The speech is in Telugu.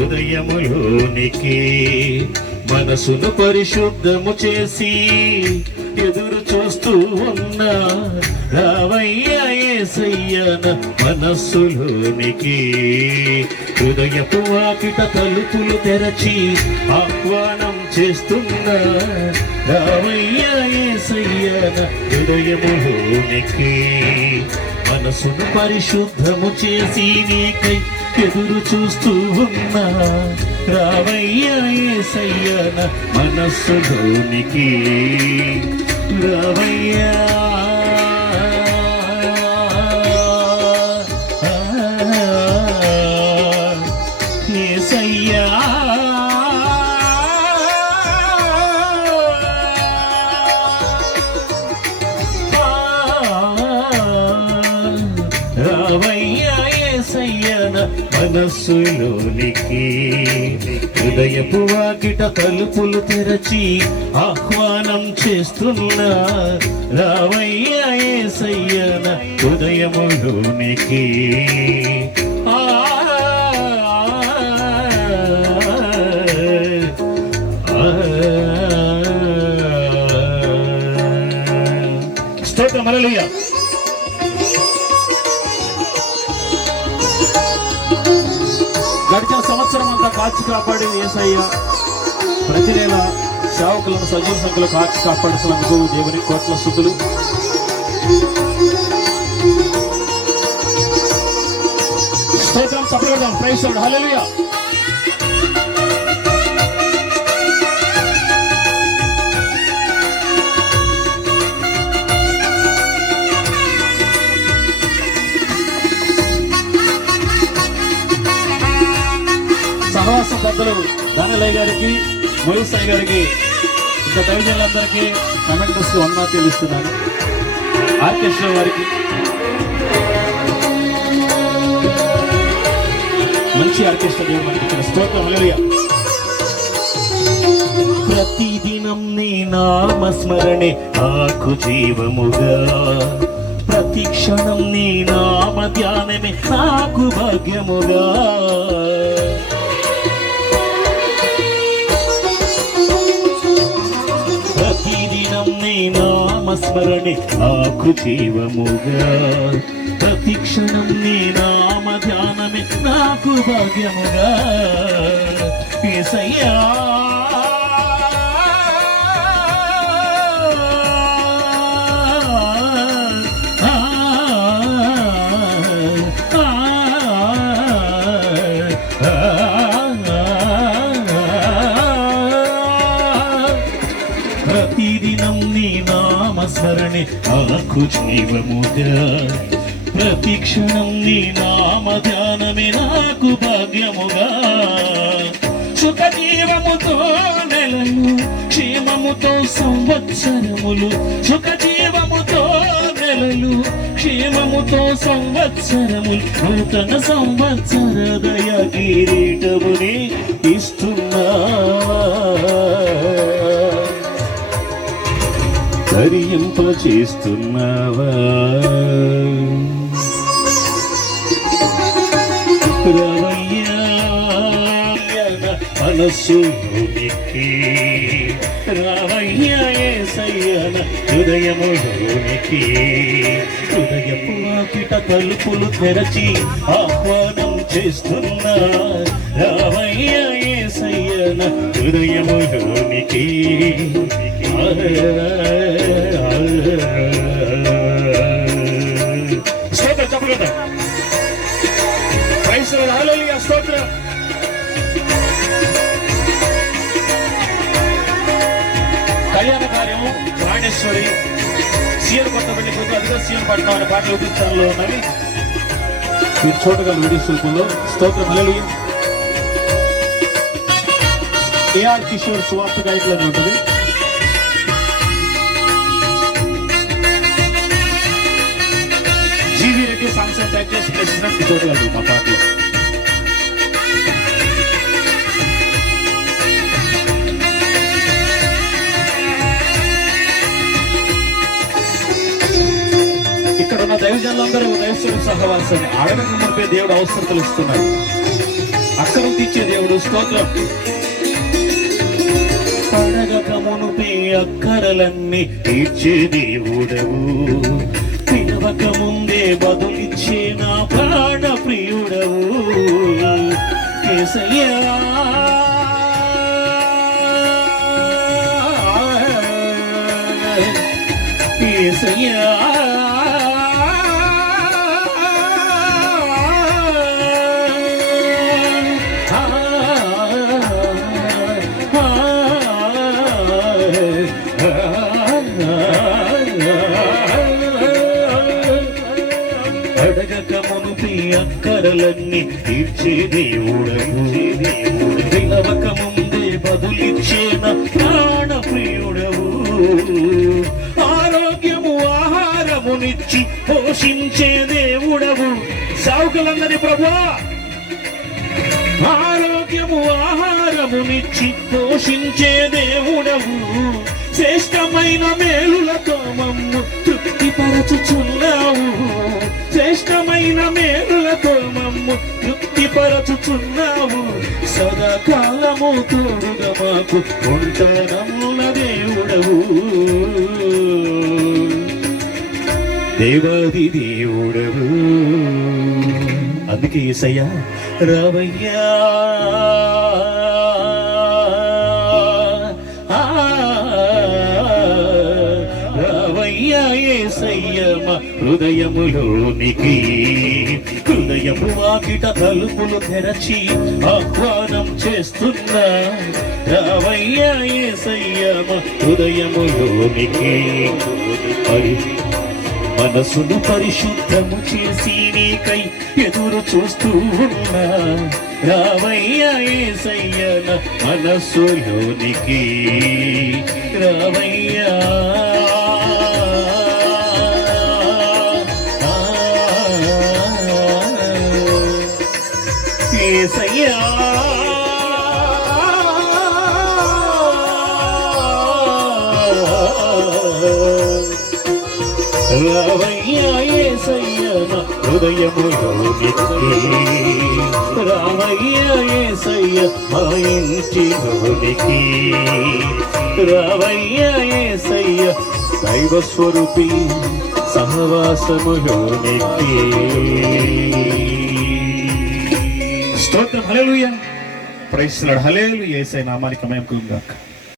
హృదయములోనికి మనసును పరిశుద్ధము చేసి ఎదురు చూస్తూ ఉన్నా రావయ్యా యేసయ్యన మనస్సులోనికి హృదయపు వాకిట తలుపులు తెరచి ఆహ్వానం చేస్తున్నా రావయ్యా యేసయ్యన హృదయములోనికి మనసును పరిశుద్ధము చేసి నీకై ఎదురు చూస్తూ ఉన్నా రావయ్యా యేసయ్యన మనస్సులోనికి రావయ్యా యేసయ్యా రావయ్యా యేసయ్యన మనస్సులోనికి హృదయపు వాకిట తలుపులు తెరచి ఆహ్వానం చేస్తున్నా రావయ్యా యేసయ్యన హృదయములోనికి స్తోత్రం హల్లెలూయా. గడిచిన సంవత్సరం అంతా కాచి కాపాడి యేసయ్య ప్రతి నెల సేవకులను సజీవ సంఖ్యలో కాచి కాపాడుతున్నందుకు దేవుని కోట్ల స్తుతులు. స్తోత్రం చప్పట్లు ప్రైజ్ లార్డ్ హల్లెలూయా. సహవాస పెద్దలు దానిలయ్య గారికి, మోయిసాయి గారికి, ఇంకా దైవజనులందరికీ కమెంట్ బాక్స్ లో ఉన్నా తెలుస్తున్నాను. ఆర్కెస్ట్రా వారికి మంచి ఆర్కెస్ట్రా దేవుడు మనకి ఇచ్చిన స్తోత్రం హల్లెలూయా. ప్రతిదినం నీ నామస్మరణే నాకు జీవముగా, ప్రతి క్షణం నీ నామ ధ్యానమే నాకు భాగ్యముగా. ప్రతిదినం నీ నామస్మరణే నాకు జీవముగా, ప్రతి క్షణం నీ నామ ధ్యానమే నాకు భాగ్యముగా. యేసయ్యా ప్రతిదినం నీ నామస్మరణే నాకు జీవముగా, ప్రతి క్షణం నీ నామ ధ్యానమే నాకు భాగ్యముగా. సుఖ జీవముతో నెలలు, క్షేమముతో సంవత్సరములు, సుఖ జీవముతో నెలలు, క్షేమముతో సంవత్సరములు, నూతన సంవత్సర దయ కిరీటముని ఇస్తున్నా, ధరింపచేస్తున్నావా. రావయ్యా మనస్సులోనికి, రావయ్యా యేసయ్యన హృదయములోనికి హృదయపు వాకిట తలుపులు తెరచి ఆహ్వానం చేస్తున్నా రావయ్యా యేసయ్యన హృదయములోనికి. స్తోత్రం చెప్పగలదా ప్రైజ్ లార్డ్ హల్లెలూయా. స్తోత్రం. కళ్యాణ కార్యము ప్రాణేశ్వరి సీఎన్ కొత్త పెళ్లి కూతురు అదిగా సీఎన్ పట్నం అనే పాటలు యూట్యూబ్ ఛానల్లో ఉన్నవి, మీరు చూడగల వీడియోస్ రూపంలో. స్తోత్రం హల్లెలూయా. ఏఆర్ కిషోర్ సువార్త గాయకులని ఉంటుంది. G V Reddy songs and titles president చూడగలరు మా పాటలో. ఇక్కడ ఉన్న దైవజనులందరూ దైవస్తుడి సహవాసాన్ని అడగక మునిపే దేవుడు అవసరతలు ఇస్తున్నాడు. అక్కరం తీర్చే దేవుడు. స్తోత్రం. అడగక మునుపే అక్కరలన్నీ తీర్చే దేవుడవు, పిలవక ముందే బదులిచ్చే నా ప్రాణ ప్రియుడవు యేసయ్యా. యేసయ్యా అడగక మునుపి అక్కరలన్నీ తీర్చే దేవుడవు, పిలవక ముందే బదులిచ్చే నా ప్రాణ ప్రియుడవు. ఆరోగ్యము ఆహారమునిచ్చి పోషించే దేవుడవు. సావుకులందరి ప్రభువా, ఆరోగ్యము ఆహారమునిచ్చి పోషించే దేవుడవు. శ్రేష్టమైన మేలులతో మమ్ము తృప్తిపరచుచున్నావు. శ్రేష్టమైన మేలులతో మమ్ము తృప్తిపరచుచున్నావు. సదాకాలము తోడుగా మాకు ఉంటానన్న దేవుడవు. దేవాది దేవుడవు. అందుకే యేసయ్యా రావయ్యా, రావయ్యా యేసయ్య మా హృదయములోనికి. హృదయము వాకిట తలుపులు తెరచి ఆహ్వానం చేస్తున్నా. రావయ్యా యేసయ్య మా హృదయములోనికి. మనసును పరిశుద్ధము చేసి నీకై ఎదురు చూస్తూ ఉన్నా. రావయ్యా యేసయ్య నా మనసులోనికి. రావయ్యా యేసయ్యా. రావయ్యా యేసయ్య నా హృదయములోనికి. రావయ్యా యేసయ్య మా ఇంటిలోనికి. రావయ్యా యేసయ్య దైవ స్వరూపి సహవాసములోనికి. స్తోత్రం. హల్లెలూయా. Praise the Lord. హల్లెలూయా. యేసయ్య నామానికి మహిమ కలుగుగాక.